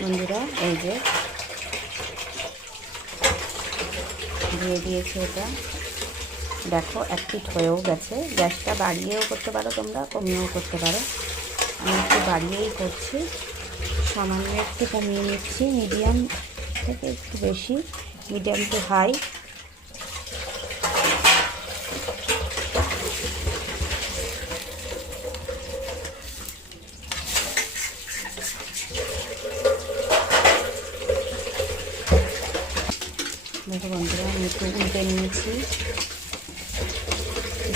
বন্ধুরা এই যে দিয়ে দিয়েছি এটা। দেখো এক পিঠ হয়েও গেছে। গ্যাসটা বাড়িয়েও করতে পারো, তোমরা কমিয়েও করতে পারো। আমি একটু বাড়িয়েই করছি, সামান্য একটু কমিয়ে নিচ্ছি, মিডিয়াম থেকে একটু বেশি, মিডিয়াম টু হাই। দেখো বন্ধুরা আমি একটু উল্টে নিয়েছি,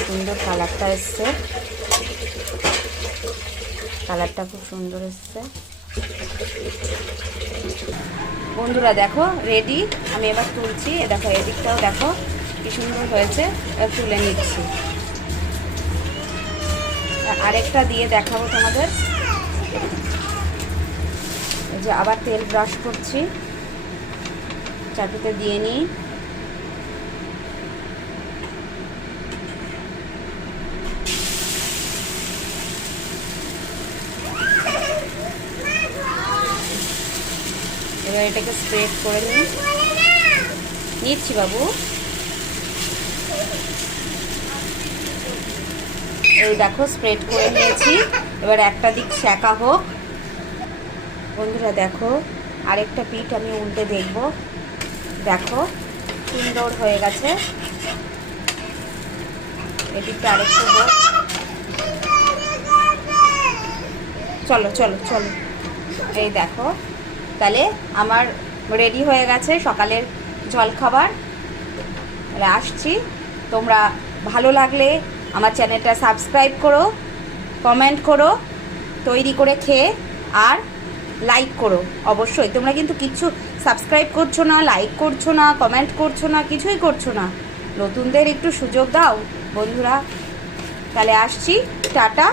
সুন্দর কালারটা এসছে, কালারটা খুব সুন্দর এসছে বন্ধুরা। দেখো রেডি, আমি এবার তুলছি। দেখো এদিকটাও দেখো কি সুন্দর হয়েছে, এবার তুলে নিচ্ছি। আরেকটা দিয়ে দেখাবো তোমাদের। এই যে আবার তেল ব্রাশ করছি, চাটুতে দিয়ে নিই। এবার এটাকে স্প্রেড করে নিচ্ছি বাবু। এই দেখো স্প্রেড করে নিয়েছি। এবার একটা দিক সেঁকা হোক। বন্ধুরা দেখো আরেকটা পিঠ আমি উল্টে দেখব। দেখো সুন্দর হয়ে গেছে, এদিকটা আরেকটু হোক। চলো চলো চলো, এই দেখো তাহলে আমার রেডি হয়ে গেছে সকালের জলখাবার। আসছি, তোমরা ভালো লাগলে আমার চ্যানেলটা সাবস্ক্রাইব করো, কমেন্ট করো, তৈরি করে খেয়ে আর লাইক করো। অবশ্যই তোমরা কিন্তু কিচ্ছু সাবস্ক্রাইব করছো না, লাইক করছো না, কমেন্ট করছো না, কিছুই করছো না। নতুনদের একটু সুযোগ দাও বন্ধুরা। তাহলে আসছি, টাটা।